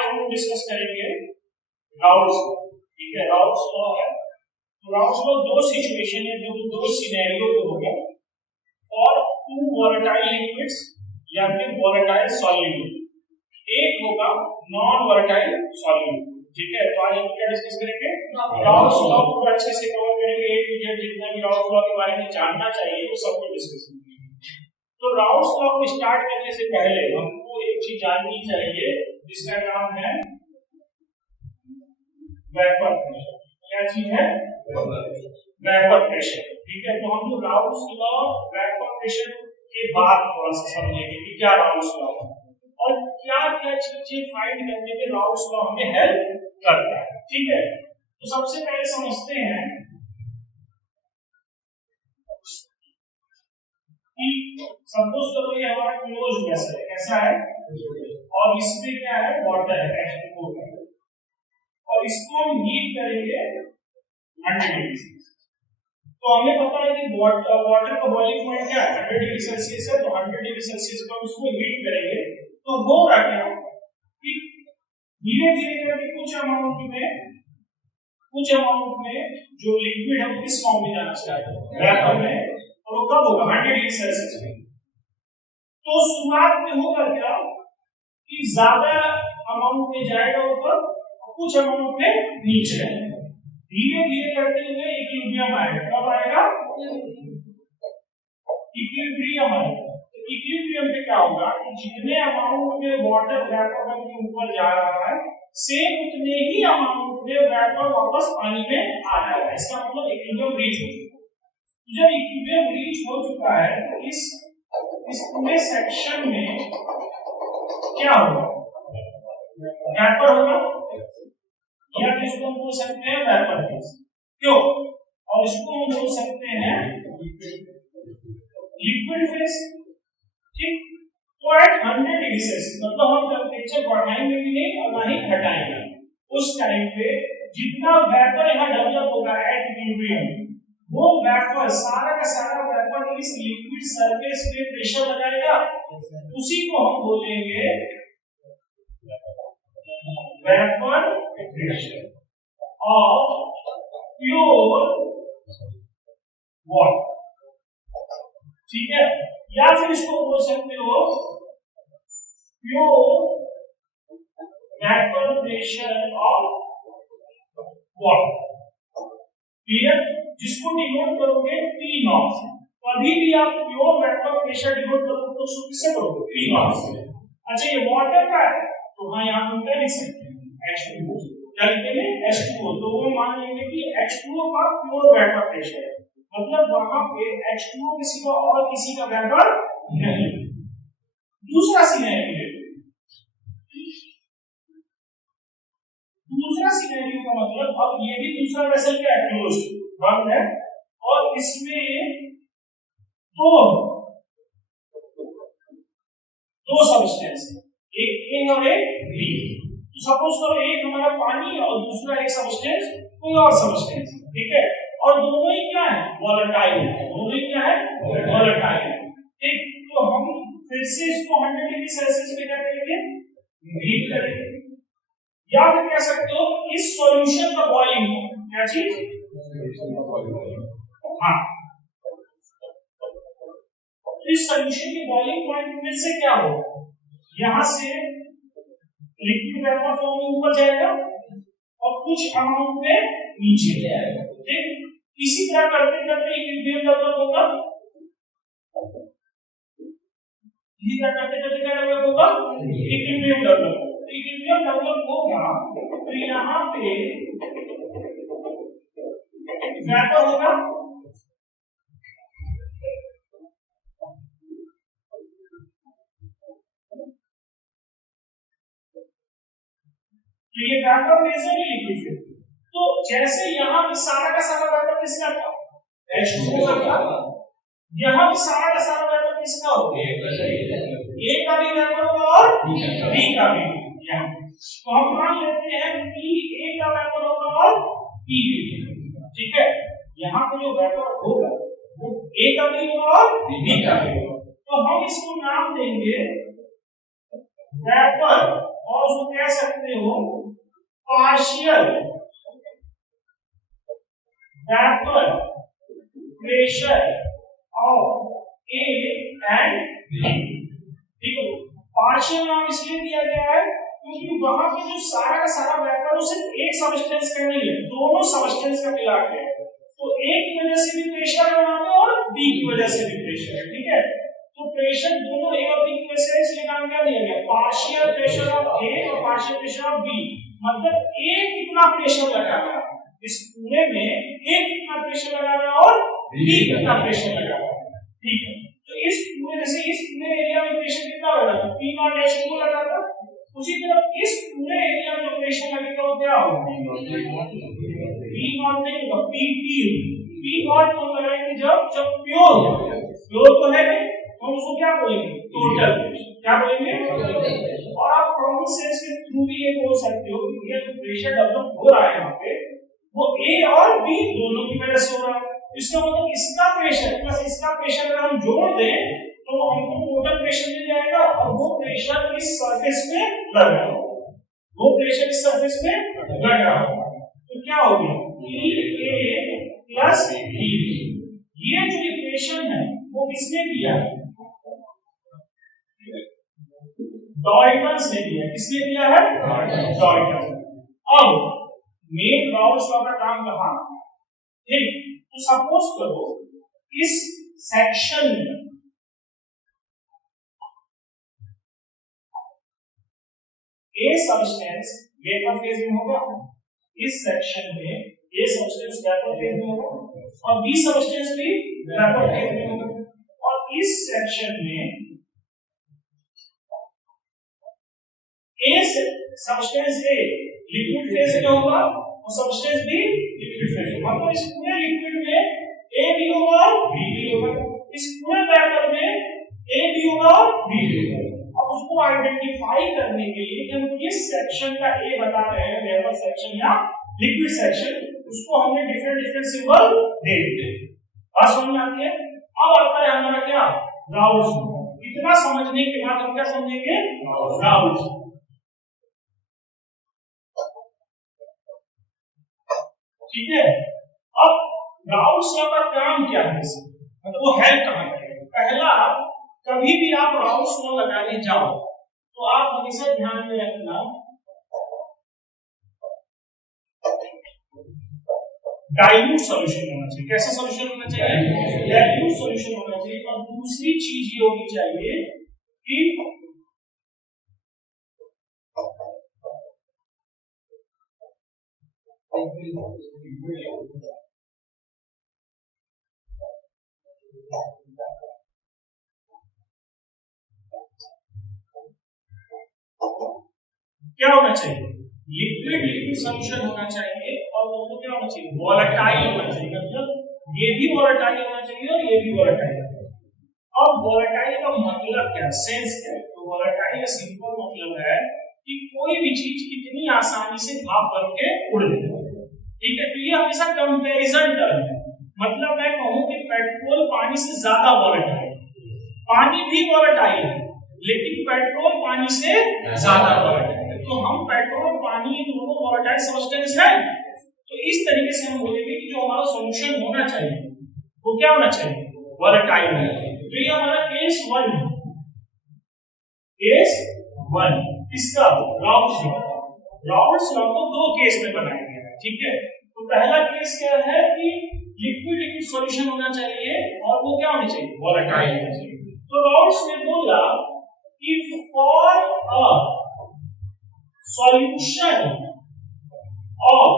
आज हम डिस्कस करेंगे राउल्स लॉ। ठीक है, राउल्स लॉ है। तो राउल्स लॉ दो सिचुएशन है, दो सिनेरियो हो गया, और टू वोलेटाइल लिक्विड्स या फिर वोलेटाइल सॉल्यूट। एक होगा नॉन वोलेटाइल सॉल्यूट। ठीक है, तो आज हम क्या डिस्कस करेंगे? राउल्स लॉ को अच्छे से कवर करेंगे, ए टू जेड जितना भी राउल्स लॉ के बारे में जानना चाहिए वो सब कुछ डिस्कस करेंगे। तो राउल्स लॉ को स्टार्ट करने से पहले हमको एक चीज जाननी चाहिए जिसका नाम है वेपर प्रेशर। क्या चीज है? Vapour pressure. ठीक है, तो हम राउल्स लॉ वेपर प्रेशर के बाद थोड़ा सा समझेंगे कि क्या राउल्स लॉ है और क्या क्या चीजें फाइंड करने में राउल्स लॉ हमें हेल्प करता है। ठीक है, तो सबसे पहले समझते हैं कि सपोज करो ये हमारा क्लोज वेसल है, कैसा है, और इसमें क्या है, वाटर है, H2O है, और इसको हम हीट करेंगे 100 डिग्री से। तो हमें पता है कि वाटर का बॉइलिंग पॉइंट क्या है, 100 डिग्री सेल्सियस है। तो 100 डिग्री सेल्सियस पर उसको हीट करेंगे तो होगा क्या कि धीरे धीरे करके कुछ अमाउंट में जो लिक्विड है वो किस फॉर्म में जाना स्टार्ट होगा, वेपर में। और वो कब होगा? 100 डिग्री सेल्सियस में। तो शुरुआत में होगा क्या कि ज्यादा अमाउंट में जाएगा ऊपर, कुछ अमाउंट में नीचे आएगा। धीरे धीरे करते हुए इक्विलिब्रियम आएगा। कब आएगा? इक्विलिब्रियम आएगा। तो इक्विलिब्रियम पे क्या होगा कि जितने अमाउंट में वाटर वेपर बन के ऊपर जा रहा है, सेम उतने ही अमाउंट में वेपर वापस पानी में आ जाएगा। इसका मतलब इक्विलिब्रियम रीच हो चुका है। जब इक्विलिब्रियम रीच हो चुका है तो इस पूरे सेक्शन में क्या होगा? वेपर होगा, या फिर इसको हम बोल सकते हैं वेपर फेज। क्यों? और इसको हम बोल सकते हैं लिक्विड फेज। ठीक, तो एट 100 डिग्री सेल्सियस मतलब हम टेंपरेचर बढ़ाएंगे भी नहीं और ना ही घटाएंगे। उस टाइम पे जितना वेपर यहाँ डेवलप होगा एट इक्विलिब्रियम, वो वेपर सारा का सारा वेपर इस लिक्विड सरफेस पे प्रेशर लगाएगा। उसी को हम बोलेंगे vapour pressure of pure water. ठीक है, या फिर इसको बोल सकते हो pure vapour pressure of water. Clear? जिसको डिनोट करोगे P नॉट से। कभी भी आप प्योर वेपर प्रेशर डिनोट करोगे तो उसको किससे करोगे? P नॉट से। अच्छा, ये वाटर का है तो हाँ यहाँ हम क्या लिख सकते हैं H2O। क्या लिखेंगे? H2O। तो वो मान लेंगे कि H2O का प्योर वेपर प्रेशर है, मतलब वहां पे H2O के सिवा और किसी का वेपर नहीं। दूसरा सिनेरियो का मतलब अब ये भी दूसरा वेसल क्या है, क्लोज बंद है, और इसमें दो सब्सटेंस है, एक A और एक B। तो सपोज करो एक हमारा पानी और दूसरा एक सब्सटेंस कोई और सब्सटेंस। ठीक है, और दोनों ही क्या है? वोलेटाइल है। दोनों ही क्या है? वोलेटाइल है। ठीक, तो हम फिर से इसको 100 डिग्री सेल्सियस पे क्या करेंगे? हीट करेंगे। या फिर कह सकते हो इस सॉल्यूशन का बॉइलिंग, क्या चीज? हाँ, इस सॉल्यूशन के बॉइलिंग पॉइंट में से क्या होगा? यहां से लिक्विड वेपर फॉर्म में ऊपर जाएगा और कुछ अमाउंट में नीचे जाएगा। ठीक, इसी तरह करते करते इक्विलिब्रियम डेवलप होगा। इसी तरह करते करते क्या डेवलप होगा? इक्विलिब्रियम डेवलप होगा। इक्विलिब्रियम डेवलप होगा तो यहाँ पे वेपर होगा, तो ये वेपर फेज है, लिक्विड फेज। तो जैसे यहाँ पे सारा का सारा वेपर किसका था? H2O का था। यहाँ पे सारा का सारा वेपर किसका होगा? A का भी वेपर होगा और B का भी। यहाँ तो हम मान लेते हैं कि A का वेपर होगा और B भी। ठीक है, यहाँ पे जो वेपर होगा वो A का भी होगा और B का भी होगा। तो हम इसको नाम देंगे वेपर, और उसको कह सकते सकते हो partial vapour pressure of A and B. ठीक है, पार्शियल नाम इसलिए दिया गया है क्योंकि वहां पे जो सारा का सारा वेपर वो सिर्फ एक सबस्टेंस का नहीं है, दोनों सबस्टेंस का मिला के, तो ए की वजह से भी प्रेशर है वहां पे और बी की वजह से भी प्रेशर है। ठीक है, तो प्रेशर दोनों ए और बी की वजह से, इसलिए नाम क्या दिया गया पार्शियल प्रेशर ऑफ ए और पार्शियल प्रेशर ऑफ बी। मतलब ए कितना प्रेशर लगा रहा है इस पूरे में, ए कितना प्रेशर लगा रहा है और बी कितना प्रेशर लगा रहा है। ठीक है, तो इस पूरे जैसे इस पूरे एरिया में प्रेशर कितना लगा था पी नॉट एच टू लगा था, उसी तरह इस पूरे एरिया में जो प्रेशर लगेगा वो क्या होगा पी नॉट नहीं होगा पी टी। पी नॉट तो लगाएंगे जब प्योर तो है नहीं, तो उसको क्या बोलेंगे टोटल प्रेशर, क्या बोलेंगे। और आप कॉमन सेंस के थ्रू भी ये बोल सकते हो कि ये जो प्रेशर डेवलप हो रहा है यहाँ पे वो ए और बी दोनों की वजह से हो रहा है। इसका मतलब इसका प्रेशर प्लस इसका प्रेशर अगर हम जोड़ दें तो हमको टोटल प्रेशर मिल जाएगा, और वो प्रेशर इस सरफेस पे लग रहा होगा, वो प्रेशर इस सरफेस पे लग रहा होगा। तो क्या हो गया पी ए प्लस बी। ये जो इक्वेशन है वो किसने दिया है डॉल्टन्स ने दिया है। किसने दिया है डॉल्टन्स। अब मेन राउल्स लॉ का काम कहां, ठीक, तो सपोज करो इस सेक्शन में ए सब्सटेंस वेपर फेज में होगा, इस सेक्शन में ए सब्सटेंस वेपर फेज में होगा और बी सब्सटेंस भी वेपर फेज में होगा, और इस सेक्शन में a substance a liquid phase में होगा और सब्सटेंस भी लिक्विड फेज में। मतलब इस पूरे लिक्विड में ए भी होगा और बी भी होगा, इस पूरे वेपर में ए भी होगा और बी भी होगा। अब उसको आइडेंटिफाई करने के लिए हम किस सेक्शन का ए बता रहे हैं वेपर सेक्शन या लिक्विड सेक्शन, उसको हमने डिफरेंट सिंबल दे दिए। बात समझ में आती है। अब आता है हमारा क्या राउल्स लॉ। इतना समझने के बाद हम क्या समझेंगे राउल्स। ठीक है, अब राउल्स लॉ का काम क्या है, मतलब वो हेल्प कहां करेगा। पहला, कभी भी आप राउल्स लॉ लगाने जाओ तो आप हमेशा ध्यान में रखना डाइल्यूट सॉल्यूशन होना चाहिए। कैसा सॉल्यूशन होना चाहिए डाइल्यूट सॉल्यूशन होना चाहिए। और दूसरी चीज ये होनी चाहिए कि क्या होना चाहिए लिक्विड सॉल्यूशन होना चाहिए, और वो क्या होना चाहिए वोलेटाइल होना चाहिए। मतलब ये भी वोलेटाइल होना चाहिए और ये भी वोलेटाइल होना चाहिए। अब वोलेटाइल का मतलब क्या है, सेंस क्या है। तो वोलेटाइल का सिंपल मतलब है कि कोई भी चीज कितनी आसानी से भाप बन के उड़ जाए। ठीक है, तो ये हमेशा कंपैरिजन टर्म है। मतलब मैं कहूं कि पेट्रोल पानी से ज्यादा वोलेटाइल, पानी भी वोलेटाइल है लेकिन पेट्रोल पानी से ज्यादा वोलेटाइल है। तो हम पेट्रोल पानी दोनों वोलेटाइल सब्सटेंस है, तो इस तरीके से हम बोलेंगे कि जो हमारा सॉल्यूशन होना चाहिए वो क्या होना चाहिए वोलेटाइल होना चाहिए। तो ये हमारा केस 1 है, केस 1 इसका राउल्स लॉ। राउल्स लॉ को दो केस में बनाया गया है। ठीक है, तो पहला केस क्या है कि लिक्विड सॉल्यूशन होना चाहिए और वो क्या होना चाहिए वोलेटाइल होना चाहिए। तो राउल्स ने बोला कि for a solution of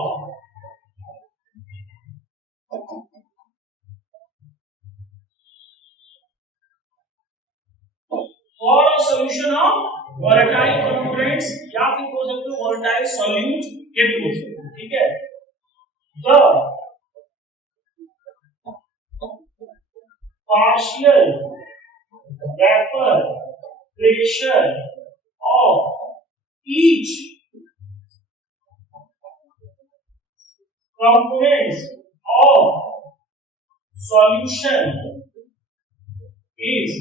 volatile components या फिर बोल सकते हो volatile solutes, ये भी बोल सकते हो। ठीक है, the partial vapor pressure of each components of solution is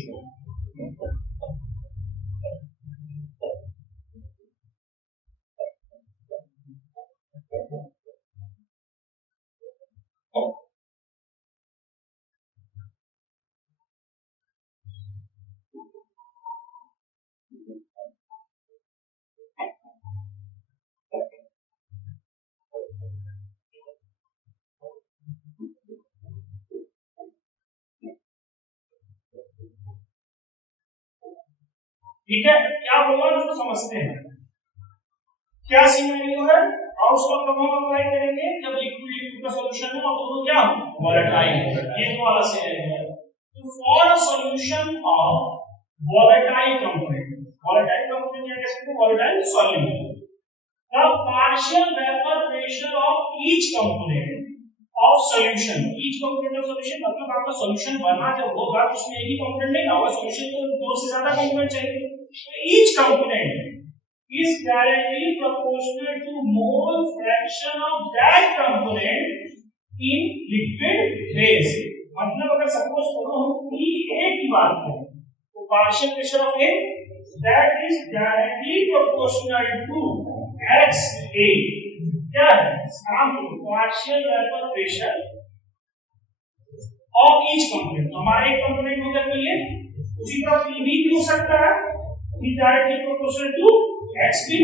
ठीक है, क्या बोला उसको समझते हैं। क्या सिनेरियो है, हाउस लॉ कब हम अप्लाई करेंगे, जब लिक्विड लिक्विड का सॉल्यूशन है और दोनों क्या वोलेटाइल, ये वाला सिनेरियो है। तो for a solution of volatile component, volatile component क्या कह सकते हैं, volatile solution, the partial vapor pressure of each component of solution, each component of solution मतलब आपका solution बना जब होगा तो उसमें एक ही component नहीं होगा, solution तो दो से ज्यादा component चाहिए, तो each component is directly proportional to mole fraction of that component in liquid phase। मतलब अगर सपोज करो हम PA की बात करें तो partial pressure of A that is directly proportional to XA, क्या है, आराम से partial vapour pressure of each component, तो हमारे एक कंपोनेंट होगा PA, उसी तरह PB भी हो सकता है, is directly proportional to XB,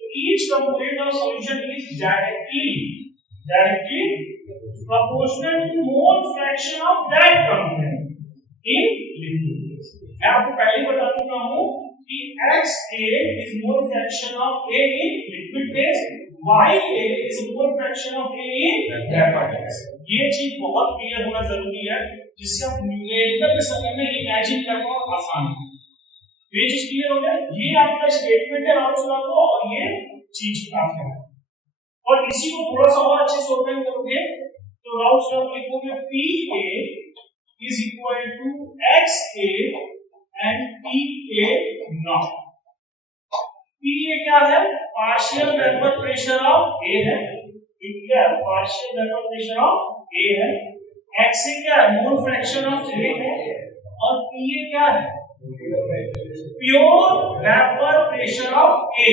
तो each component of solution is directly proportional to mole fraction of that component in liquid. मैं आपको पहले बता चुका हूं कि XA is mole fraction of A in liquid phase, YA is mole fraction of A in vapor phase। ये चीज बहुत क्लियर होना जरूरी है जिससे आप न्यूमेरिकल के समय में इमेजिन करना आसान है। ये चीज क्लियर हो गया, ये आपका स्टेटमेंट है राउल्स लॉ का और ये चीज आपका है, और इसी को थोड़ा सा और अच्छे से ओपन करोगे तो राउल्स लॉ लिखोगे PA is equal to XA and PA not. PA क्या है, partial vapour pressure of A है, ठीक है, partial vapour pressure of A है, XA क्या है, मोल फ्रैक्शन ऑफ A है, और PA क्या है, pure vapour pressure of A।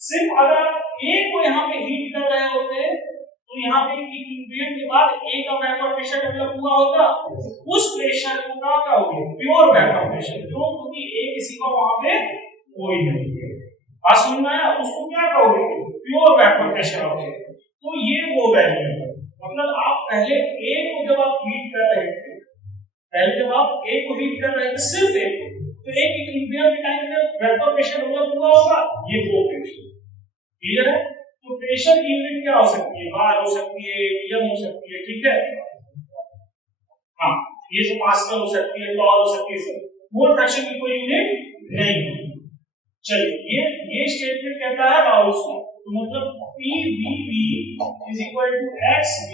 सिर्फ अगर A को यहाँ पे हीट कर रहे होते तो यहाँ पे इक्विलिब्रियम के बाद A का वेपर प्रेशर डेवलप हुआ होता, उस प्रेशर को क्या कहोगे, प्योर वेपर प्रेशर, क्यों, क्योंकि A किसी का वहां पे कोई नहीं है, बात सुनना है, उसको क्या कहोगे, pure vapour pressure of A। तो ये वो वैल्यू है, मतलब आप पहले A को जब आप हीट कर रहे थे, पहले जब आप A को हीट कर रहे थे सिर्फ A को, तो एक इक्विलिब्रियम के टाइम पे वेपर प्रेशर डेवलप हुआ होगा, ये वो प्रेशर, क्लियर है। तो प्रेशर की यूनिट क्या हो सकती है, बार हो सकती है, एटीएम हो सकती है, ठीक है, हाँ, ये सब पास्कल हो सकती है, टॉल हो सकती है, मोल फ्रैक्शन की कोई यूनिट नहीं है। चलिए ये स्टेटमेंट कहता है राउल्स लॉ, तो मतलब PBB is equal to XB,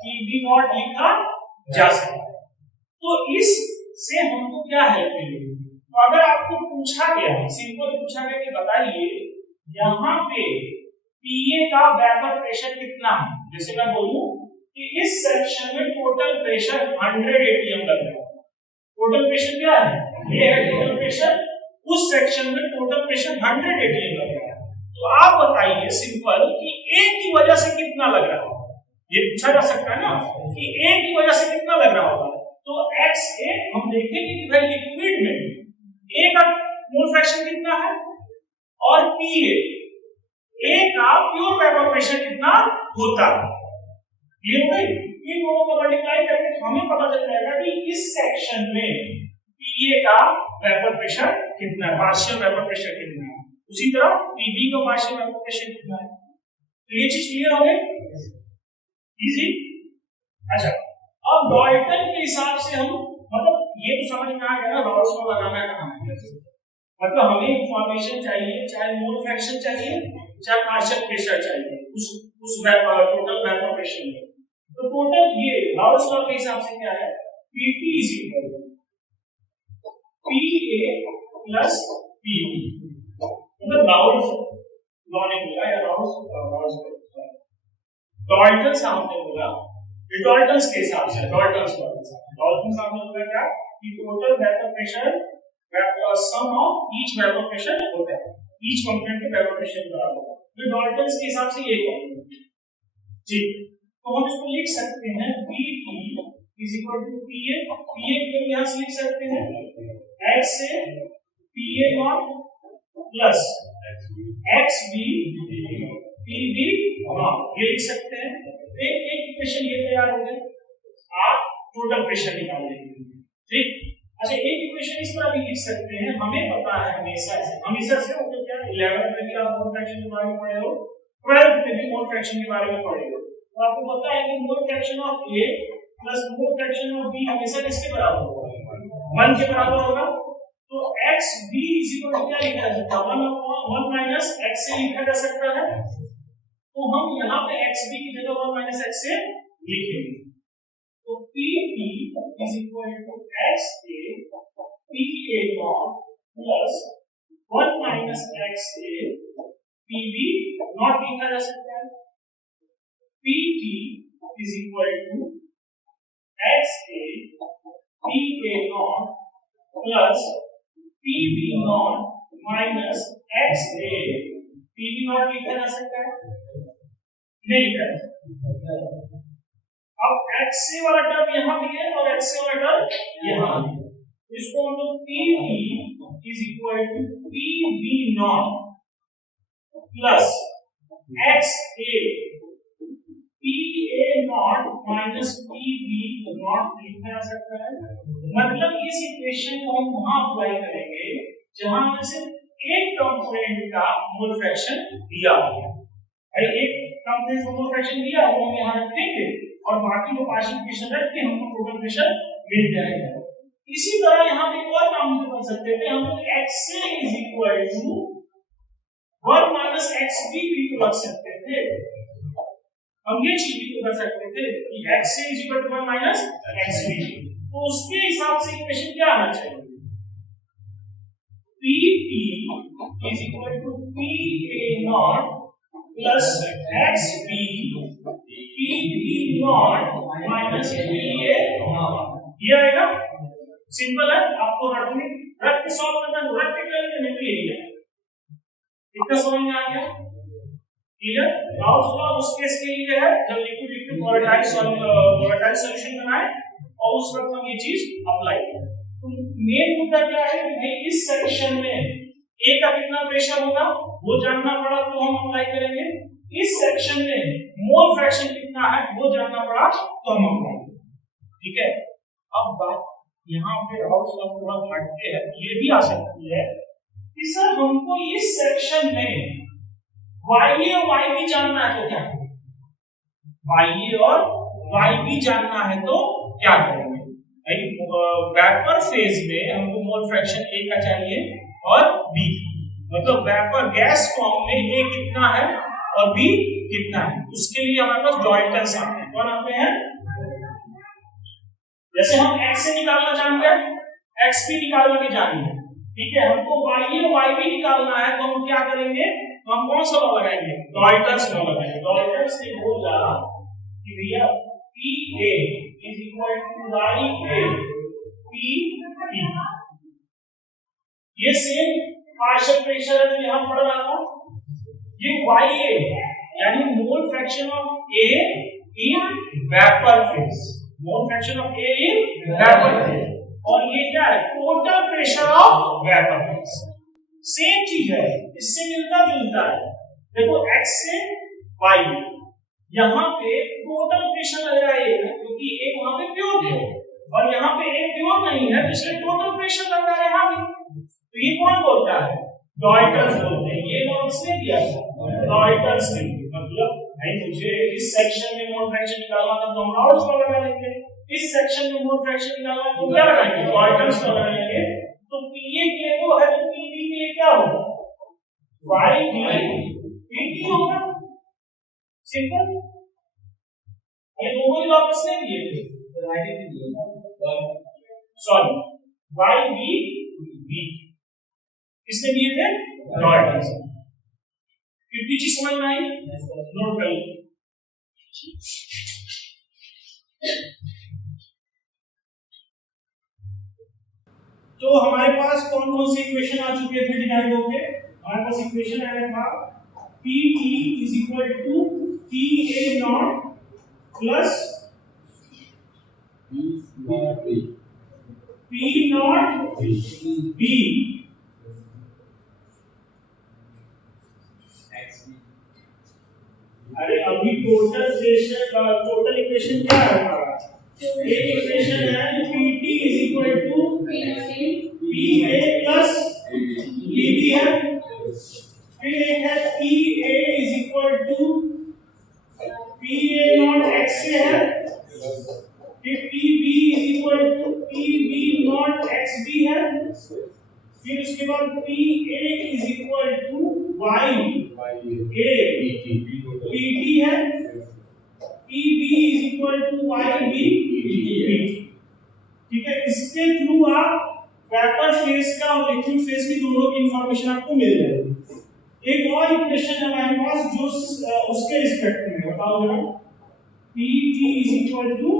PB not लिखा जा सकता है। तो इससे हमको क्या हेल्प मिलेगी, तो अगर आपको पूछा गया, सिंपल पूछा गया कि बताइए यहाँ पे PA का वेपर प्रेशर कितना है, जैसे मैं बोलूं कि इस सेक्शन में टोटल प्रेशर 100 atm लग रहा है, टोटल प्रेशर क्या है, ये है टोटल प्रेशर, उस सेक्शन में टोटल प्रेशर 100 atm लग रहा है, तो आप बताइए सिंपल कि A की वजह से कितना लग रहा होगा, ये पूछा जा सकता है ना कि A की वजह से कितना लग रहा होगा, तो XA हम देखेंगे कि भाई लिक्विड में A का मोल फ्रैक्शन कितना है और PA A का प्योर वेपर प्रेशर कितना होता है, ये भाई इन दोनों को मल्टीप्लाई करके हमें पता चल जाएगा कि इस सेक्शन में PA का वेपर प्रेशर कितना है, पार्शियल वेपर प्रेशर कितना है, उसी तरह PB का पार्शियल वेपर प्रेशर कितना है। तो ये चीज क्लियर हो गई, इजी। अच्छा, अब डॉल्टन के हिसाब से हम, मतलब ये तो समझ में आ गया ना राउल्स लॉ लगाना कहां है, मतलब हमें इंफॉर्मेशन चाहिए, चाहे मोल फ्रैक्शन चाहिए, चाहे पार्शियल प्रेशर चाहिए, उस वेपर टोटल वेपर प्रेशर में, तो टोटल ये राउल्स लॉ के हिसाब से क्या है, PP is equal to PA plus PB, मतलब राउल्स लॉ ने बोला या राउल्स डॉल्टन साहब ने बोला, डॉल्टन के हिसाब से, डॉल्टन साहब ने बोला क्या कि total vapour pressure sum of each vapour pressure होता है, ईच कंपोनेंट के वेपर प्रेशर बराबर होता है, तो डॉल्टन के हिसाब से ये कंपोनेंट, ठीक, तो हम इसको लिख सकते हैं PP is equal to PA, PA को यहां से लिख सकते हैं X से PA not plus XB PB not, ये लिख सकते हैं। एक इक्वेशन ये तैयार हो गई, आप टोटल प्रेशर निकाल लेंगे, ठीक। अच्छा, एक इक्वेशन इस तरह भी लिख सकते हैं, हमें पता है हमेशा से मतलब क्या 11 में भी आप मोल फ्रैक्शन के बारे में पढ़े हो, 12 में भी मोल फ्रैक्शन के बारे में पढ़े हो, तो आपको पता है कि मोल fraction of A plus mole fraction of B हमेशा किसके बराबर होगा, 1 के बराबर होगा। तो xb इज इक्वल टू क्या लिखा जा सकता है, 1 माइनस x से लिखा जा सकता है। तो हम यहाँ पे xb की जगह 1 माइनस x से लिखेंगे, तो pp is equal to xa pa not plus 1 minus xa pb not लिखा जा सकता है। pt is equal to xa pa not plus pb not minus xa pb not लिखा जा सकता है, नहीं लिखा जा सकता। अब xa वाला टर्म यहाँ भी है और xa वाला टर्म यहाँ भी है, इसको हम लोग pb is equal to pb not plus xa pa not minus pb not लिखा जा सकता है। मतलब इस इक्वेशन को हम वहां अप्लाई करेंगे जहां हमें सिर्फ एक कंपोनेंट का मोल फ्रैक्शन दिया हुआ है, एक कंपोनेंट का मोल फ्रैक्शन दिया हुआ हम यहां रखेंगे और बाकी को पार्शियल फ्रैक्शन रख के हमको टोटल फ्रैक्शन मिल जाएगा। इसी तरह यहां पे एक और काम कर सकते थे, हम लोग xa is equal to 1 minus xb भी रख सकते थे, हम ये चीज भी कर सकते थे कि xa is equal to 1 minus xb, तो उसके हिसाब से इक्वेशन क्या आना चाहिए, pp is equal to pa not plus xb pb not minus pa not, ये आएगा। सिंपल है, आपको रख के सॉल्व करना है, रख के नहीं तो यही है, इतना समझ में आ गया, क्लियर। राउस लॉ उस केस के लिए है जब लिक्विड वोलेटाइल सॉल्यूशन बनाए और उस वक्त हम ये चीज अप्लाई करें। तो मेन मुद्दा क्या है कि भाई इस सेक्शन में A का कितना प्रेशर होगा वो जानना पड़ा तो हम अप्लाई करेंगे, इस सेक्शन में मोल फ्रैक्शन कितना है वो जानना पड़ा तो हम अप्लाई करेंगे, ठीक है। अब बात यहाँ पे राउस लॉ थोड़ा हटके है, ये भी आ सकती है कि सर हमको इस सेक्शन में YA और YB जानना है तो क्या करेंगे, YA और YB जानना है तो क्या करेंगे। वेपर फेज में हमको मोल फ्रैक्शन A का चाहिए और B, मतलब वेपर गैस फॉर्म में A कितना है और B कितना है, उसके लिए हमारे पास डॉल्टन्स आते हैं। कौन आते हैं, जैसे हम x से निकालना जानते हैं, xp निकालना भी जानेंगे, ठीक है। हमको YA और YB निकालना है तो हम क्या करेंगे, तो हम कौन सा लॉ लगाएंगे, डॉल्टन्स लॉ लगाएंगे। डॉल्टन्स ने बोला कि भैया PA is equal to YA PP, ये सेम पार्शियल प्रेशर है जो यहां पढ़ रहा था, ये YA यानी mole fraction of A in vapour phase, mole fraction of A in vapour phase, और ये क्या है, total pressure of vapour phase. Same चीज है, इससे मिलता जुलता है। देखो x से y, यहाँ पे टोटल प्रेशर लग रहा है क्योंकि एक वहां पे प्योर है और यहाँ पे एक प्योर नहीं है, इसलिए टोटल प्रेशर लग रहा है यहाँ पे। तो ये कौन बोलता है, डॉल्टन्स बोलते हैं। ये लॉ किसने दिया था, डॉल्टन्स ने। मतलब भाई मुझे इस सेक्शन में मोल फ्रैक्शन निकालना था तो हम राउस लॉ लगा लेंगे, इस सेक्शन में मोल फ्रैक्शन निकालना तो क्या लगाएंगे, डॉल्टन्स लॉ लगाएंगे। तो PA के लिए वो है तो PB के लिए क्या होगा, YB PT होगा, सिंपल। ये दोनों ही वापस नहीं दिए थे, सॉरी YB किसने दिए थे, डॉल्टन्स। कितनी चीज समझ में आई, नोट कर लीजिए। तो हमारे पास कौन कौन से इक्वेशन आ चुके थे डिनाइडो के, हमारे पास इक्वेशन आया था PT is equal to PA not plus P not B अरे अभी टोटल प्रेशर, टोटल इक्वेशन क्या है हमारा, एक इक्वेशन है PT is equal to PA plus PB है, फिर एक है PA is equal to PA not XA है, फिर PB is equal to PB not XB है, फिर उसके बाद PA is equal to YA PT है, PB is equal to YB PT। ठीक है, इसके थ्रू आप वेपर फेज का और लिक्विड फेज की दोनों की इंफॉर्मेशन आपको मिल जाएगी। एक और इक्वेशन है हमारे पास जो उसके रिस्पेक्ट में है, बताओ जरा। PT is equal to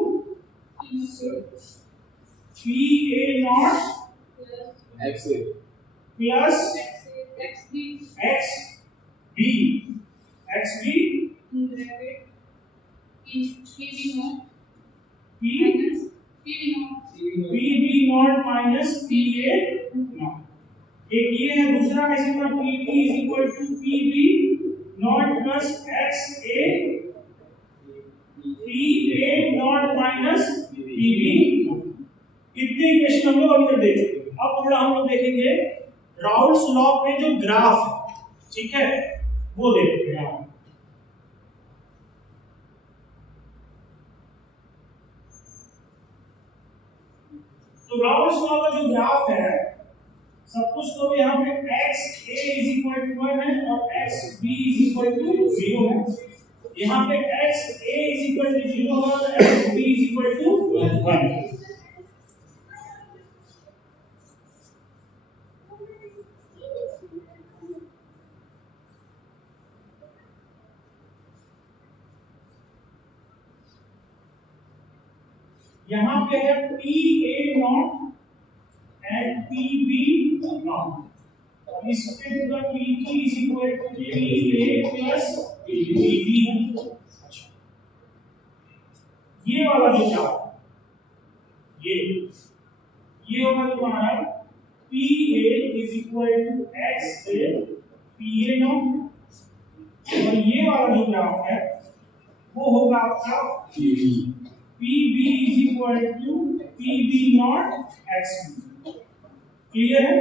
PA not XA plus XB PB not minus PA not. एक ये है, दूसरा है इसी तरह PT is equal to PB not plus XA PA not minus PB। कितने इक्वेशन हम लोग अभी तक देख चुके हैं। अब थोड़ा हम लोग देखेंगे राउल्स लॉ पे जो ग्राफ है, ठीक है, वो देखते हैं। तो राउल्स लॉ का जो ग्राफ है, सब कुछ तो यहाँ पे XA इज इक्वल टू 1 है और XB इज इक्वल टू 0 है। यहाँ पे XA इज इक्वल टू 0 और XB इज इक्वल टू 1। यहाँ पे है PA not and PB not, और इस पे पूरा PT is equal to PA plus PB है। अच्छा, ये वाला जो ग्राफ, ये होगा तुम्हारा PA is equal to XA PA not, और ये वाला जो ग्राफ है वो होगा आपका PB is equal to PB not XB। Clear है?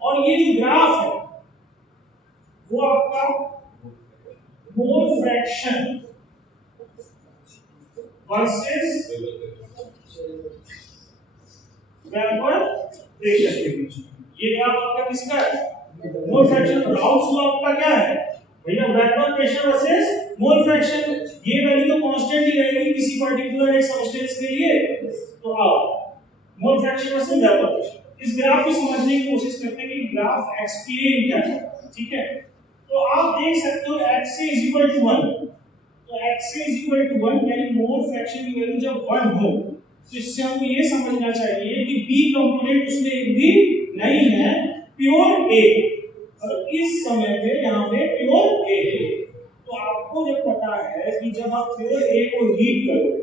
और ये जो ग्राफ है वो आपका mole fraction versus vapour pressure के बीच में, ये ग्राफ आपका किसका है? Mole fraction. राउल्स लॉ आपका क्या है भैया? Vapour pressure versus mole fraction. ये वैल्यू तो कांस्टेंट ही रहेगी किसी पर्टिकुलर एक सब्सटेंस के लिए। तो आओ mole fraction versus vapour pressure, इस ग्राफ को समझने की कोशिश करते हैं कि ग्राफ एक्सप्लेन क्या है। ठीक है, तो आप देख सकते हो XA इज इक्वल टू 1, तो XA इज इक्वल टू 1 यानी मोल फ्रैक्शन की वैल्यू जब 1 हो तो इससे हमको ये समझना चाहिए कि B कंपोनेंट उसमें एक भी नहीं है, प्योर A, और इस समय पे यहाँ पे प्योर A है। तो आपको जब पता है कि जब आप प्योर A को हीट करोगे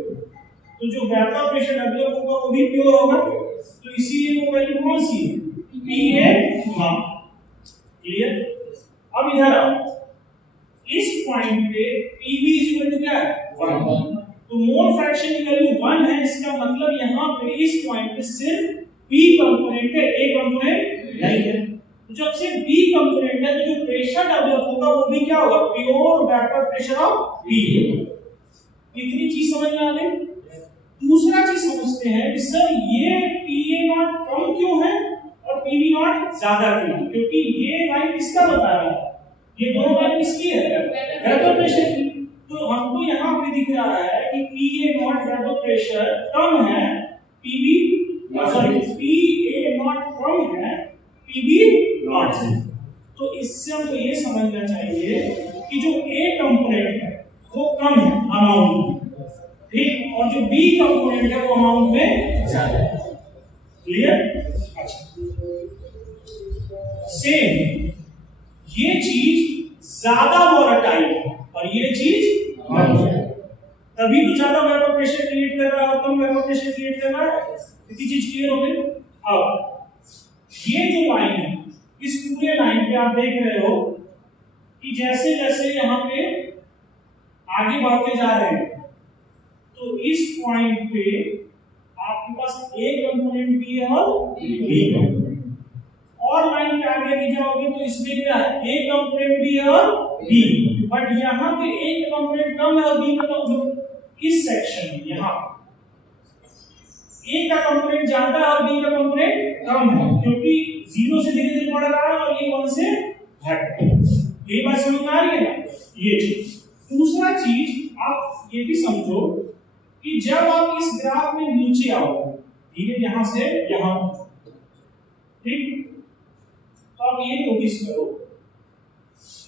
तो जो वेपर प्रेशर डेवलप होगा वो भी प्योर होगा, तो इसीलिए वो वैल्यू कौन सी है? PA not. क्लियर? अब इधर आओ, इस पॉइंट पे PB इज इक्वल टू क्या है? 1। तो मोल फ्रैक्शन की वैल्यू 1 है, इसका मतलब यहाँ पे इस पॉइंट पे सिर्फ B कंपोनेंट है, A कंपोनेंट नहीं है। जब से B कंपोनेंट है तो जो प्रेशर डेवलप होगा वो भी क्या होगा? Pure vapour pressure of B। इतनी चीज समझ में आ गई। दूसरा चीज समझते हैं कि सर ये PA नॉट कम क्यों है और PB नॉट ज्यादा क्यों है? क्योंकि ये लाइन किसका बता रहा है? ये दोनों लाइन किसकी है? वेपर प्रेशर की। तो हमको यहाँ पे दिख रहा है कि PA नॉट वेपर प्रेशर कम है, PB sorry PA not come है, PB नॉट है। तो इससे हमको ये समझना चाहिए कि जो A कंपोनेंट है वो कम है अमाउंट में, ठीक, और जो B कंपोनेंट है वो अमाउंट में ज्यादा है। क्लियर? अच्छा, सेम ये चीज ज्यादा वोलेटाइल है और ये चीज कम है, तभी तो ज्यादा वेपर प्रेशर क्रिएट कर रहा है और कम वेपर प्रेशर क्रिएट कर रहा है। इतनी चीज क्लियर हो गई। अब ये जो लाइन है, इस पूरे लाइन पे आप देख रहे हो कि जैसे जैसे यहाँ पे आगे बढ़ते जा रहे हैं तो इस पॉइंट पे आप आपके पास ए कंपोनेंट भी है और बी कंपोनेंट। और लाइन पे आगे भी जाओगे तो इसमें क्या है, ए कंपोनेंट भी है और बी, बट यहाँ पे ए का कंपोनेंट कम है और बी का कंपोनेंट, इस सेक्शन में यहाँ ए का कंपोनेंट ज्यादा है और बी का कंपोनेंट कम है, क्योंकि 0 से धीरे धीरे बढ़ रहा है और ये 1 से घट रहा है। ये बात समझ में आ रही है ना? ये चीज। दूसरा चीज आप ये भी समझो कि जब आप इस ग्राफ में नीचे आओगे, धीरे यहां से यहां, ठीक, तो आप ये नोटिस करो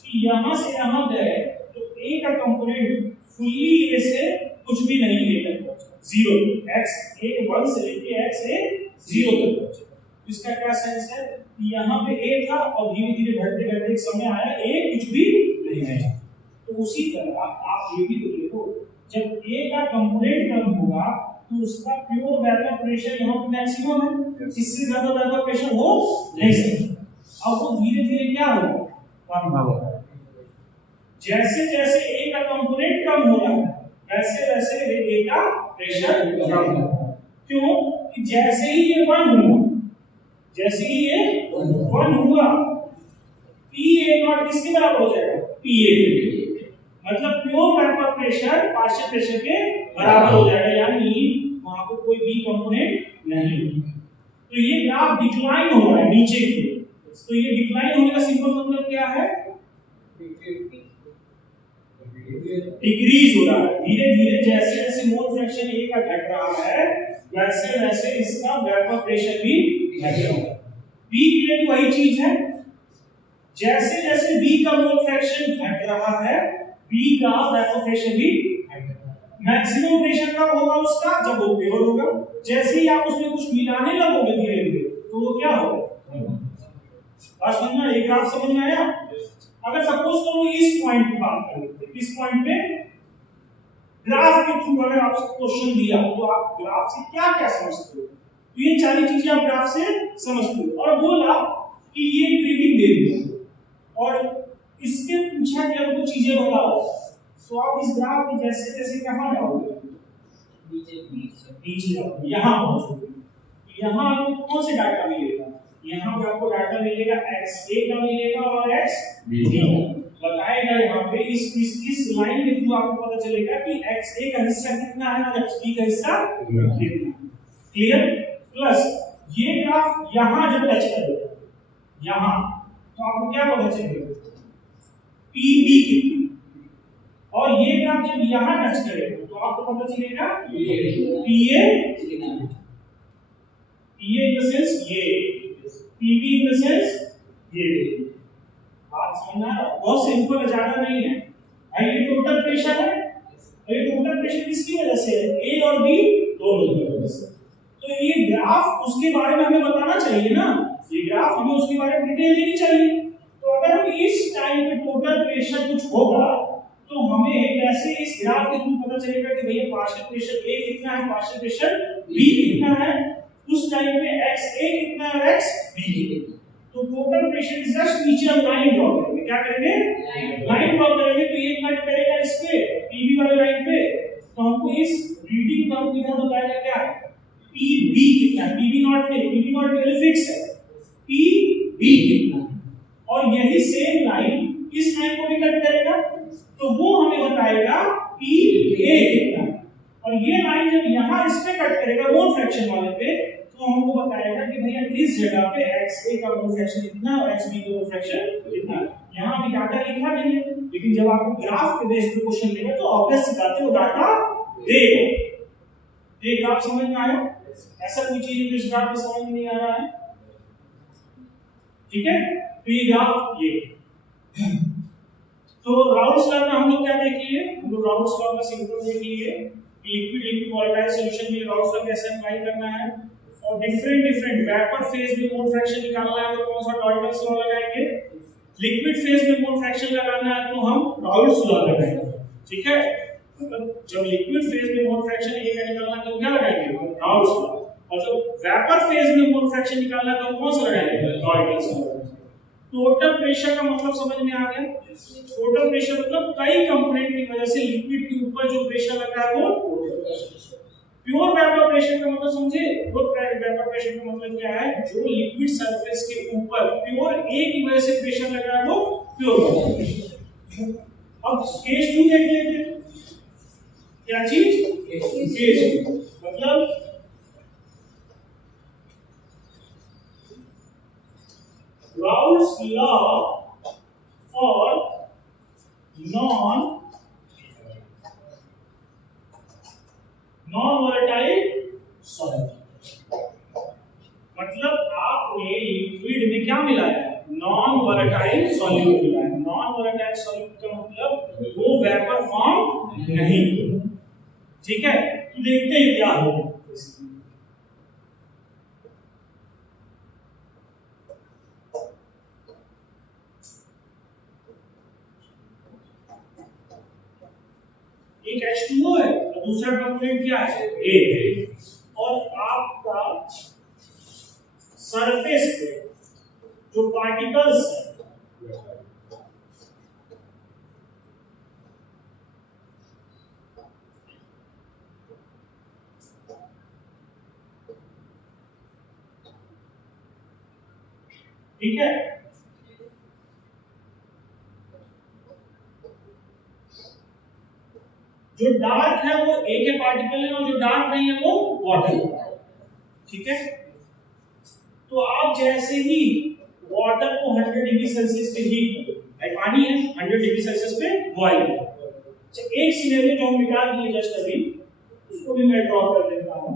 कि यहां से यहां गए तो ए का कंपोनेंट फुल्ली ए से कुछ भी नहीं है तक पहुंचा, 0, x ए 1 से लेके x ए 0 तक पहुंचा। इसका क्या सेंस है कि यहाँ पे ए था और धीरे धीरे घटते घटते एक समय आया ए कुछ भी नहीं है। तो उसी तरह आप ये भी तो देखो, जब ए का कंपोनेंट कम होगा तो उसका प्योर वेपर प्रेशर यहाँ पे मैक्सिमम है, इससे ज्यादा वेपर प्रेशर हो नहीं सकता। अब वो धीरे धीरे क्या होगा, कम होगा। जैसे जैसे ए का कंपोनेंट कम हो रहा है वैसे वैसे ए का प्रेशर कम होगा। क्यों? कि जैसे ही ये 1 होगा, जैसे ही ये 1 होगा, PA0 किसके बराबर हो जाएगा, PA, मतलब pure vapour pressure partial pressure के बराबर हो जाएगा, यानी वहां पे कोई भी कंपोनेंट नहीं। तो ये ग्राफ डिक्लाइन हो रहा है नीचे की, तो ये डिक्लाइन होने का सिंपल मतलब क्या है, डिक्रीज हो रहा है। धीरे धीरे जैसे जैसे मोल फ्रैक्शन ए का घट रहा है वैसे वैसे इसका वेपर प्रेशर भी घट रहा है। बी के लिए भी वही चीज है, जैसे जैसे बी का मोल फ्रैक्शन घट रहा है बी का वेपर प्रेशर भी घट रहा है। मैक्सिमम प्रेशर कब होगा उसका, जब वो प्योर होगा। जैसे ही आप उसमें कुछ मिलाने लगोगे धीरे धीरे तो वो क्या होगा, बात समझना, एक ग्राफ समझ में आया। अगर सपोज करो इस पॉइंट पे बात करें, इस पॉइंट पे ग्राफ के थ्रू अगर आपसे क्वेश्चन दिया तो आप ग्राफ से क्या क्या समझते हो, तो ये सारी चीजें आप ग्राफ से समझते हो। और बोला कि ये रीडिंग दे दिया और इसके पूछा कि आपको चीजें बताओ, तो आप इस ग्राफ में जैसे जैसे कहां जाओगे, नीचे जाओगे, यहां पहुंचोगे, यहां आपको कौन से डाटा मिलेगा, यहाँ पे आपको डाटा मिलेगा x a का मिलेगा और x b का बताएगा। यहाँ पे इस लाइन के थ्रू आपको पता चलेगा कि x a का हिस्सा कितना है और x b का हिस्सा कितना। क्लियर? प्लस ये ग्राफ यहाँ जब टच करेगा यहाँ, तो आपको क्या पता चलेगा, pb कितना, और ये ग्राफ जब यहाँ टच करेगा तो आपको पता चलेगा pa in the sense ये, PB in the sense ये। बात समझना है, बहुत सिंपल है, ज्यादा नहीं है। भाई ये टोटल प्रेशर है, तो ये टोटल प्रेशर किसकी वजह से है, ए और बी दोनों की वजह से। तो ये ग्राफ उसके बारे में हमें बताना चाहिए ना, ये ग्राफ हमें उसके बारे में डिटेल देनी चाहिए। तो अगर हम इस टाइम पे टोटल प्रेशर कुछ होगा तो हमें कैसे इस ग्राफ के थ्रू पता चलेगा कि भैया पार्शियल प्रेशर ए कितना है, पार्शियल प्रेशर बी कितना है, उस टाइम पे x a कितना है और x b कितना। तो टोटल प्रेशर इज जस्ट नीचे हम लाइन ड्रॉ करेंगे, क्या करेंगे, लाइन ड्रॉ करेंगे। तो ये कट करेगा इस पे pb वाले लाइन पे, तो हमको इस रीडिंग का इधर बताएगा क्या है, pb कितना है, pb नॉट पहले फिक्स है, pb कितना है। और यही सेम लाइन इस लाइन को भी कट करेगा तो वो हमें बताएगा pa कितना है। और ये लाइन जब यहाँ इस पे कट करेगा मोल फ्रैक्शन वाले पे, तो हमको बताएगा कि भैया इस जगह पे XA का मोल फ्रैक्शन इतना और XB का मोल फ्रैक्शन इतना। यहाँ भी डाटा लिखा नहीं है, लेकिन जब आपको ग्राफ के बेस पे क्वेश्चन देगा तो ऑब्वियस सी बात है वो डाटा देगा। ये ग्राफ समझ में आया? ऐसा कोई चीज जो इस ग्राफ में समझ में नहीं आ रहा है, ठीक है? तो ये ग्राफ ये तो राउल्स लॉ में हम लोग क्या देख लिए, हम लोग राउल्स लॉ का सिंपल देख लिए, लिक्विड वोलेटाइल सॉल्यूशन में राउल्स लॉ कैसे अप्लाई करना है, और डिफरेंट वेपर फेज में मोल फ्रैक्शन निकालना है तो कौन सा डॉल्टन्स लॉ लगाएंगे, लिक्विड फेज में मोल फ्रैक्शन लगाना है तो हम राउल्स लॉ लगाएंगे, ठीक है? मतलब जब लिक्विड फेज में मोल फ्रैक्शन ए का निकालना है तो क्या लगाएंगे, राउल्स लॉ, और जब वेपर फेज में मोल फ्रैक्शन निकालना है तो कौन सा लगाएंगे, डॉल्टन्स लॉ। टोटल प्रेशर का मतलब समझ में आ गया, टोटल प्रेशर मतलब कई कंपोनेंट की वजह से लिक्विड के ऊपर जो प्रेशर लग रहा है वो प्योर वेपर प्रेशर का मतलब समझे? प्योर वेपर प्रेशर का मतलब क्या है? जो लिक्विड सरफेस के ऊपर प्योर एक ही वजह से प्रेशर लगा है वो प्योर वेपर प्रेशर। अब केस 2 देख लेते हैं। क्या चीज? केस 2 मतलब Raoult's law for non-volatile solid। मतलब आपने लिक्विड में क्या मिलाया? नॉन वोलेटाइल सॉल्यूट मिलाया। नॉन वोलेटाइल सॉल्यूट का मतलब वो वेपर फॉर्म नहीं। ठीक है, तो देखते हैं क्या होगा। एक H2O है और दूसरा कंपोनेंट क्या है? A। और आपका सरफेस पे जो पार्टिकल्स है ठीक है, जो डार्क है वो A के पार्टिकल है और जो डार्क नहीं है वो वाटर है। ठीक है, तो आप जैसे ही वाटर को 100 डिग्री सेल्सियस पे हीट करो, पानी है 100 डिग्री सेल्सियस पे बॉइल करो। अच्छा, एक सिनेरियो जो हम मिटा दिए जस्ट अभी, उसको भी मैं ड्रॉ कर देता हूं।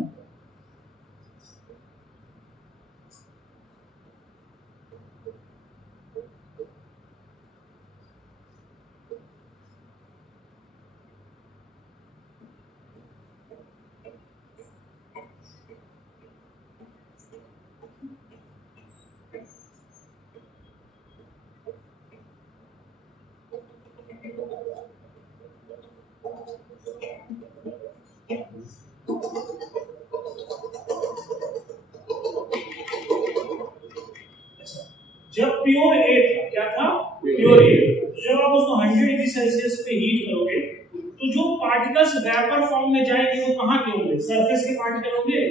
जब प्योर एयर था, क्या था? Pure air. जब आप उसको 100 डिग्री सेल्सियस पे हीट करोगे तो जो पार्टिकल्स वेपर फॉर्म में जाएंगे वो कहां के होंगे? सरफेस के पार्टिकल होंगे।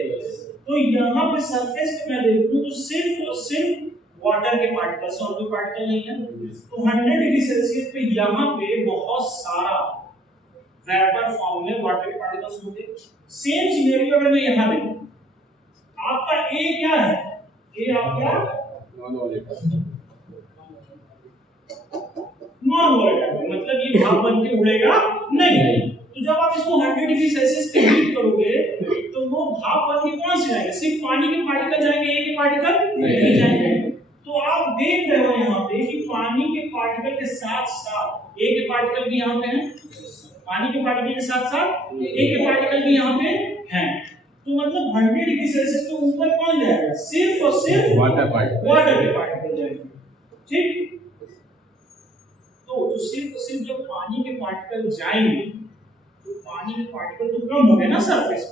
तो यहाँ पे सरफेस पे मैं देखूं तो सिर्फ और सिर्फ वाटर के पार्टिकल्स, और कोई पार्टिकल नहीं है। तो 100 डिग्री सेल्सियस पे यहाँ पे बहुत सारा वेपर फॉर्म में वाटर के पार्टिकल्स होंगे। सेम सिनेरियो में मैं यहाँ देखूं, आपका ए क्या है? ए आपका नॉन वोलेटाइल, मतलब ये भाप बन के उड़ेगा नहीं। तो जब आप इसको 100 डिग्री सेल्सियस पे हीट करोगे तो वो भाप बन के कौन से जाएंगे? सिर्फ पानी के पार्टिकल जाएंगे, ए के पार्टिकल नहीं जाएंगे। तो आप देख रहे हो यहाँ पे कि पानी के पार्टिकल के साथ साथ ए के पार्टिकल भी यहाँ पे हैं, पानी के पार्टिकल के साथ साथ ए के पार्टिकल भी यहाँ पे हैं। तो मतलब 100 डिग्री सेल्सियस के ऊपर कौन जाएगा? सिर्फ और सिर्फ वाटर के पार्टिकल जाएंगे। ठीक, तो सिर्फ और सिर्फ जब पानी के पार्टिकल जाएंगे तो पानी के पार्टिकल तो कम हो गए ना सरफेस पे,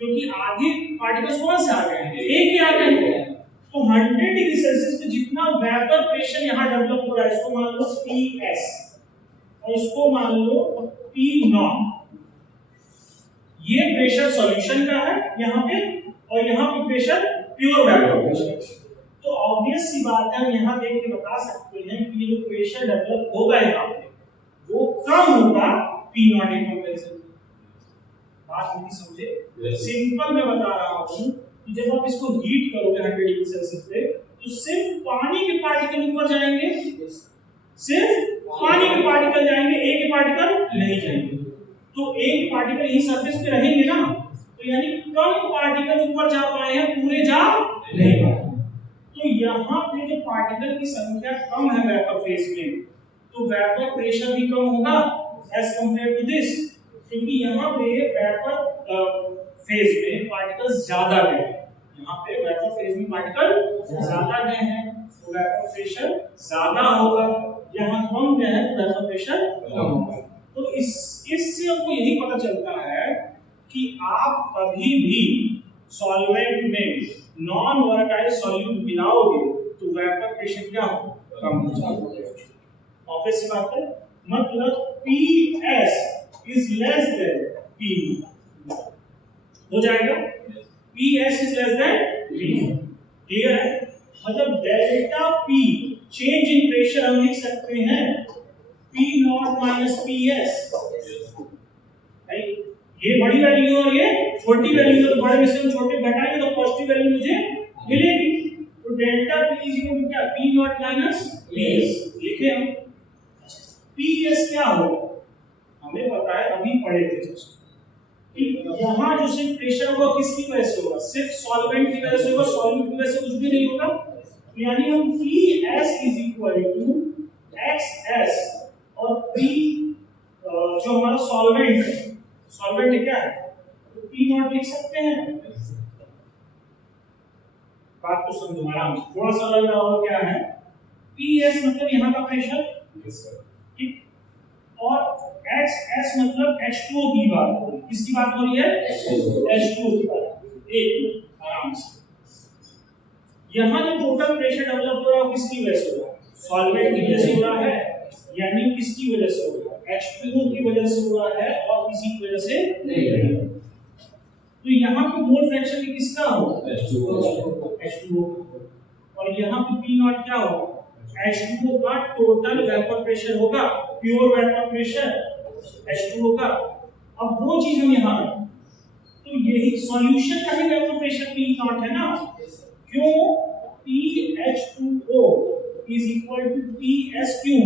क्योंकि आधे पार्टिकल्स कौन से आ गए हैं? एक ही आ गए हैं। तो 100 डिग्री सेल्सियस पे जितना वेपर प्रेशर यहाँ डेवलप हो रहा है, इसको मान लो PS और इसको मान लो P0। ये प्रेशर सॉल्यूशन का है यहाँ पे, और यहाँ पे प्रेशर प्योर वेपर प्रेशर। तो ऑब्वियस सी बात है, हम यहाँ देख के बता सकते हैं कि ये जो प्रेशर डेवलप होगा यहाँ पे वो कम होगा P0 के कंपैरिजन में। बात नहीं समझे? सिंपल मैं बता रहा हूँ कि जब आप इसको हीट करोगे 100 डिग्री सेल्सियस पे तो सिर्फ पानी के पार्टिकल ऊपर जाएंगे, सिर्फ पानी के पार्टिकल जाएंगे, ए के पार्टिकल नहीं जाएंगे। तो एक पार्टिकल यही सरफेस पे रहेंगे ना, तो यानी कम पार्टिकल ऊपर जा पाए हैं, पूरे जा नहीं पाए। तो यहाँ पे जो पार्टिकल की संख्या कम है वेपर फेज में, तो वेपर प्रेशर भी कम होगा एज कंपेयर टू दिस, क्योंकि यहाँ पे वेपर फेज में पार्टिकल्स ज्यादा गए। यहाँ पे वेपर फेज में पार्टिकल ज्यादा गए हैं तो वेपर प्रेशर ज्यादा होगा, यहाँ कम गए हैं तो वेपर प्रेशर कम होगा। तो इससे आपको यही पता चलता है कि आप कभी भी सॉल्वेंट में नॉन वोलेटाइल सॉल्यूट मिलाओगे तो वेपर प्रेशर क्या होगा? कम हो जाएगा। ऑब्वियस सी बात है, मतलब PS is less than P0। हो जाएगा PS is less than V। Clear है? मतलब delta P change in pressure हम लिख सकते हैं P नॉट माइनस PS। ये बड़ी वैल्यू और ये छोटी वैल्यू, तो बड़े में से हम छोटे घटाएंगे तो पॉजिटिव वैल्यू मुझे मिलेगी। तो delta P is equal to क्या, P नॉट माइनस PS लिखे हम। PS क्या होगा हमें पता है, अभी पढ़े थे जस्ट। यहाँ जो सिर्फ प्रेशर होगा किसकी वजह से होगा, सिर्फ सॉल्वेंट की वजह से होगा, सॉल्यूट की वजह से कुछ भी नहीं होगा। यानी हम PS is equal to XS और P जो हमारा सॉल्वेंट है, सॉल्वेंट क्या है तो P नॉट लिख सकते हैं। बात को समझो आराम से, थोड़ा सा लग रहा होगा क्या है, PS मतलब यहाँ का प्रेशर, ठीक, और XS मतलब H2O की बात हो रही है। किसकी बात हो रही है, H2O की बात। एक आराम से यहाँ जो टोटल प्रेशर डेवलप हो रहा है किसकी वजह से हो रहा है, सॉल्वेंट की वजह से हो रहा है, यानी किसकी वजह से हो रहा है, H2O की वजह से हो रहा है और किसी की वजह से नहीं। तो यहाँ पे मोल फ्रैक्शन किसका होगा, H2O, और यहाँ पे P नॉट क्या होगा, H2O का टोटल वेपर प्रेशर होगा, प्योर वेपर प्रेशर H2O का। अब वो चीज हम यहाँ रखें तो यही सॉल्यूशन का ही वेपर प्रेशर P नॉट है ना, क्यों, PH2O is equal to PS क्यों,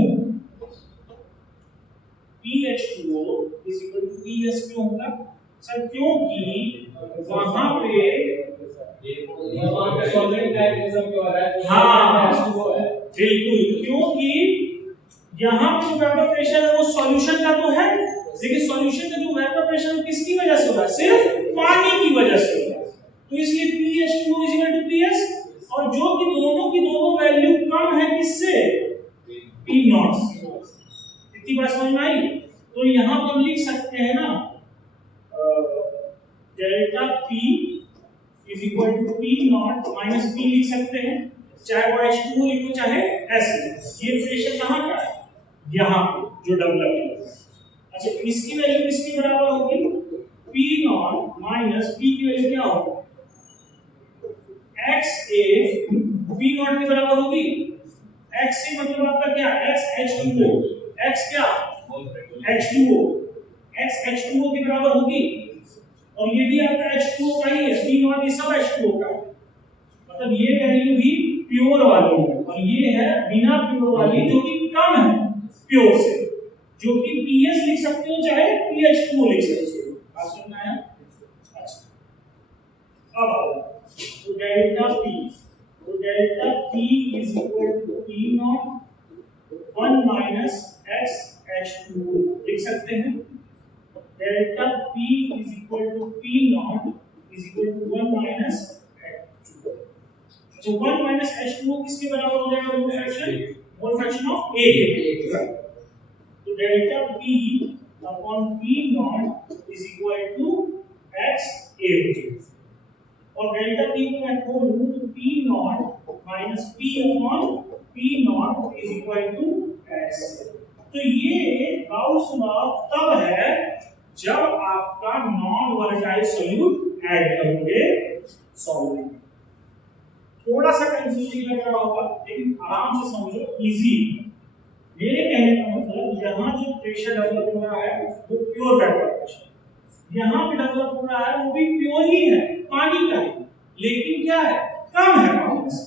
PH2O is equal to PS क्यों होगा सर, क्योंकि वहां पे सॉल्वेंट का एक्टिविज्म क्यों हो रहा है, हाँ H2O है बिल्कुल, क्योंकि यहाँ पे जो वेपर प्रेशर है वो सॉल्यूशन का तो है, लेकिन सॉल्यूशन का जो वेपर प्रेशर किसकी वजह से हो रहा है, सिर्फ पानी की वजह से हो रहा है। तो इसलिए PH2O is equal to PS, और जो कि दोनों की दोनों वैल्यू कम है किससे, P नॉट से। इतनी बात समझ में आई? तो यहाँ पर लिख सकते हैं ना delta P is equal to P not minus P लिख सकते हैं, चाहे वो H2O लिखो चाहे S। ये प्रेशर कहाँ का है, यहाँ पे जो डेवलप है। अच्छा, इसकी वैल्यू किसके बराबर होगी, P नॉट माइनस P की वैल्यू क्या होगी, XA P नॉट के बराबर होगी। XA मतलब आपका क्या, X H2O, X क्या H2O, X H2O के बराबर होगी, और ये भी आपका H2O का ही है, P नॉट ये सब H2O का है। मतलब ये वैल्यू भी प्योर वाली है, और ये है बिना प्योर वाली जो कि कम है प्योर से, जो कि PS लिख सकते हो चाहे PH2O लिख सकते हो। बात सुनना है? अच्छा, अब तो delta P is equal to P not 1 minus X H2O लिख सकते हैं। Delta P is equal to P not is equal to 1 minus H2O। जो 1 माइनस H2O किसके बराबर हो जाएगा, मोल फ्रैक्शन ऑफ A के। तो delta P upon P not is equal to X A, और डेल्टा P को मैं खोलूं तो P not minus P upon P not is equal to X। तो ये गाउस लॉ तब है जब आपका नॉन वोलेटाइल सॉल्यूट ऐड करोगे सॉल्वेंट। थोड़ा सा कंफ्यूजिंग लग रहा होगा, लेकिन आराम से समझो, इजी। मेरे कहने का मतलब यहाँ जो प्रेशर डेवलप हो रहा है वो प्योर वेपर प्रेशर, यहाँ पे डेवलप हो रहा है वो भी प्योर ही है, पानी का है, लेकिन क्या है, कम है पानी से।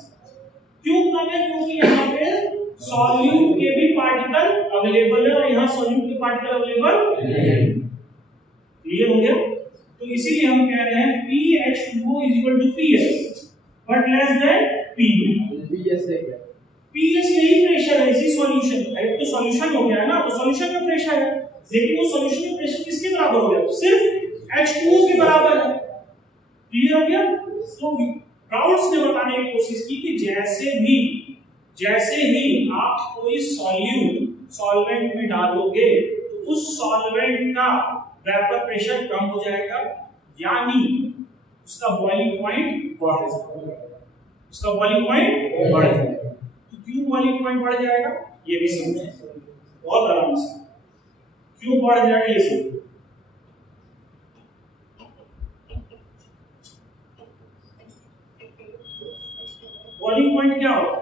क्यों कम है, क्योंकि यहाँ पे सॉल्यूट के भी पार्टिकल अवेलेबल है और यहाँ सॉल्यूट के पार्टिकल अवेलेबल नहीं। क्लियर हो गया? तो इसीलिए हम कह रहे हैं PH2O is equal to PS but less than P। PS यही प्रेशर है, इसी सॉल्यूशन है, तो सॉल्यूशन हो गया है ना, तो सॉल्यूशन में प्रेशर है, लेकिन वो सॉल्यूशन में प्रेशर किसके बराबर हो गया, सिर्फ H2O के बराबर है। क्लियर हो गया? तो राउट्स ने बताने की कोशिश की कि जैसे ही आप कोई सॉल्वेंट में डालोगे तो उस सॉल्वेंट का वेपर प्रेशर कम हो जाएगा, यानी उसका बॉइलिंग पॉइंट बढ़ जाएगा, उसका बॉइलिंग पॉइंट बढ़ जाएगा। तो क्यों बॉइलिंग पॉइंट बढ़ जाएगा ये भी समझें बहुत आराम से, क्यों बढ़ जाएगा ये समझो। बॉइलिंग पॉइंट क्या होता है?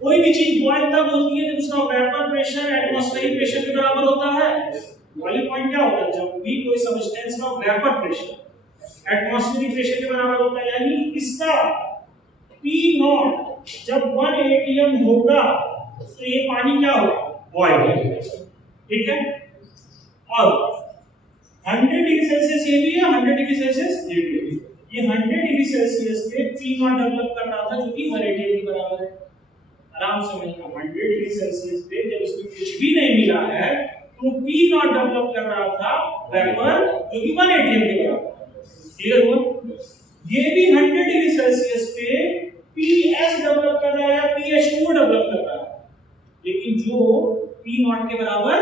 कोई भी चीज बॉइल तब होती है जब उसका वेपर प्रेशर एटमॉस्फेरिक प्रेशर के बराबर होता है। बॉइलिंग पॉइंट क्या होता है? जब भी कोई सब्सटेंस का वेपर प्रेशर एटमॉस्फेरिक प्रेशर के बराबर होता है, यानी इसका P0 जब 1 atm होगा तो ये पानी क्या होगा? बॉइल। ठीक है, अब 100 डिग्री सेल्सियस ये भी है, 100 डिग्री सेल्सियस ये भी है। ये 100 डिग्री सेल्सियस पे P0 डेवलप कर रहा था जो कि 1 atm के बराबर है। आराम से समझना, 100 डिग्री सेल्सियस पे जब इसमें कुछ भी नहीं मिला है तो P0 डेवलप कर रहा था वेपर जो कि 1 atm के बराबर है। क्लियर हुआ? ये भी 100 डिग्री सेल्सियस पे PS डेवलप कर रहा है, PH2 डेवलप कर रहा है, लेकिन जो P0 के बराबर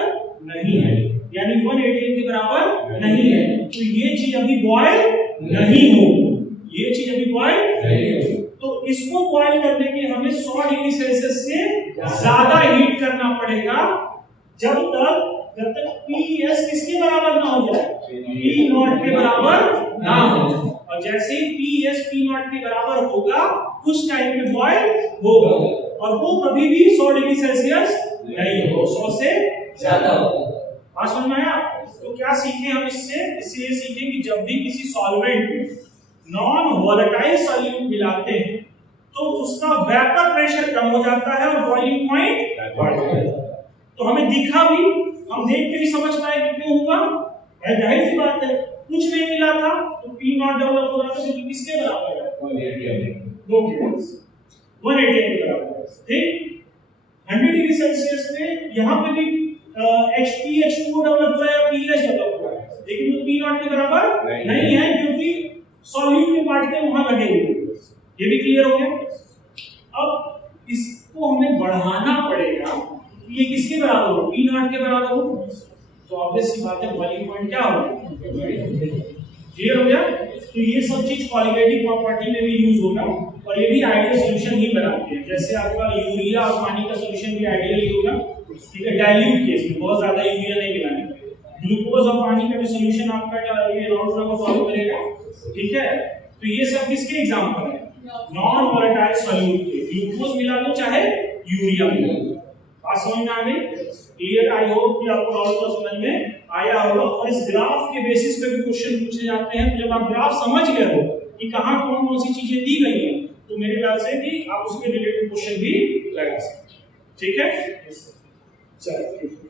नहीं है, यानी 1 atm के बराबर नहीं है, तो ये चीज अभी बॉयल नहीं होगी। ये चीज अभी बॉयल नहीं होगी। तो इसको बॉयल करने के हमें 100 डिग्री सेल्सियस से ज्यादा हीट करना पड़ेगा जब तक PS किसके बराबर ना हो जाए? P0 के बराबर ना हो। और जैसे ही PS P0 के बराबर होगा उस टाइम पे बॉयल होगा, और वो कभी भी 100 डिग्री सेल्सियस नहीं होगा, 100 से ज्यादा होगा। बात समझ में आया? तो क्या सीखे हम इससे? इससे ये सीखे कि जब भी किसी सॉल्वेंट में नॉन वोलेटाइल सॉल्यूट मिलाते हैं तो उसका वेपर प्रेशर कम हो जाता है और बॉइलिंग पॉइंट बढ़ जाता है। तो हमें दिखा भी, हम देख के भी समझ पाए कि क्यों हुआ। जाहिर सी बात है, कुछ नहीं मिला था तो P0 डेवलप हो रहा था, जो किसके बराबर है? 1 atm के बराबर है। ठीक, 100 डिग्री सेल्सियस में यहाँ पे भी HPH2 डेवलप हुआ है, PH डेवलप हुआ है, लेकिन वो P0 के बराबर नहीं है क्योंकि सॉल्यूट के पार्टिकल वहां लगे हुए हैं। ये भी क्लियर हो गया? अब इसको हमें बढ़ाना पड़ेगा, ये किसके बराबर हो? P0 के बराबर हो। तो ऑब्वियस सी बात है बॉइलिंग पॉइंट क्या होगा? क्लियर हो गया? तो ये सब चीज क्वालिटेटिव प्रॉपर्टी में भी यूज होगा और ये भी आइडियल सॉल्यूशन ही बनाती है। जैसे आपका यूरिया और पानी का सॉल्यूशन भी आइडियल ही होगा, ठीक है, डाइल्यूट केस में बहुत ज्यादा यूरिया नहीं मिलाने। ग्लूकोज और पानी का भी सॉल्यूशन आपका ये राउंड फ्लो को फॉलो करेगा। ठीक है, तो ये सब किसके एग्जांपल है? नॉन वोलेटाइल सॉल्यूट के। ग्लूकोज मिला लो चाहे यूरिया मिला लो। बात समझ में आ गई? क्लियर? आई होप कि आपको राउंड फ्लो समझ में आया होगा। और इस ग्राफ के बेसिस पे भी क्वेश्चन पूछे जाते हैं। जब आप ग्राफ समझ गए हो कि कहां कौन कौन सी चीजें दी गई हैं, तो मेरे ख्याल से कि आप उसके रिलेटेड क्वेश्चन भी लगा सकते हैं। ठीक है, चलिए।